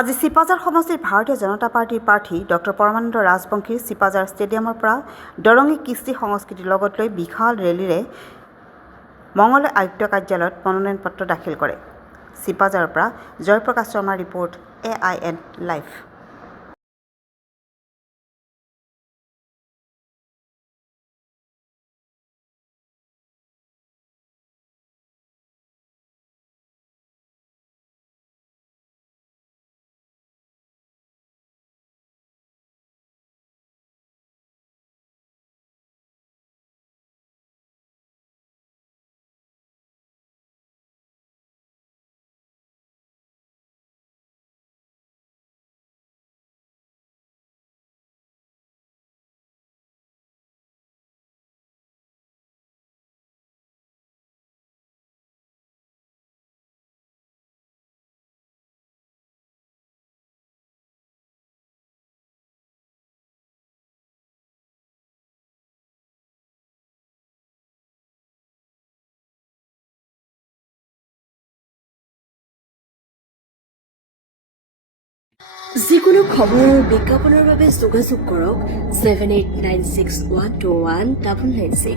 আজি চিপাঝাৰ সমষ্টিৰ ভাৰতীয় জনতা পাৰ্টিৰ প্ৰাৰ্থী ডক্টৰ পৰমানন্দ ৰাজবংশীৰ চিপাঝাৰ ষ্টেডিয়ামৰ পৰা দৰঙী কৃষ্টি সংস্কৃতিৰ লগত লৈ বিশাল ৰেলীৰে মঙলদৈ আয়ুক্ত কাৰ্যালয়ত মনোনয়ন পত্ৰ দাখিল কৰে। চিপাঝাৰৰ পৰা জয়প্ৰকাশ শৰ্মাৰ ৰিপৰ্ট AIN লাইভ। যিকোনো খবৰ আৰু বিজ্ঞাপনৰ বাবে যোগাযোগ কৰক 7896121996।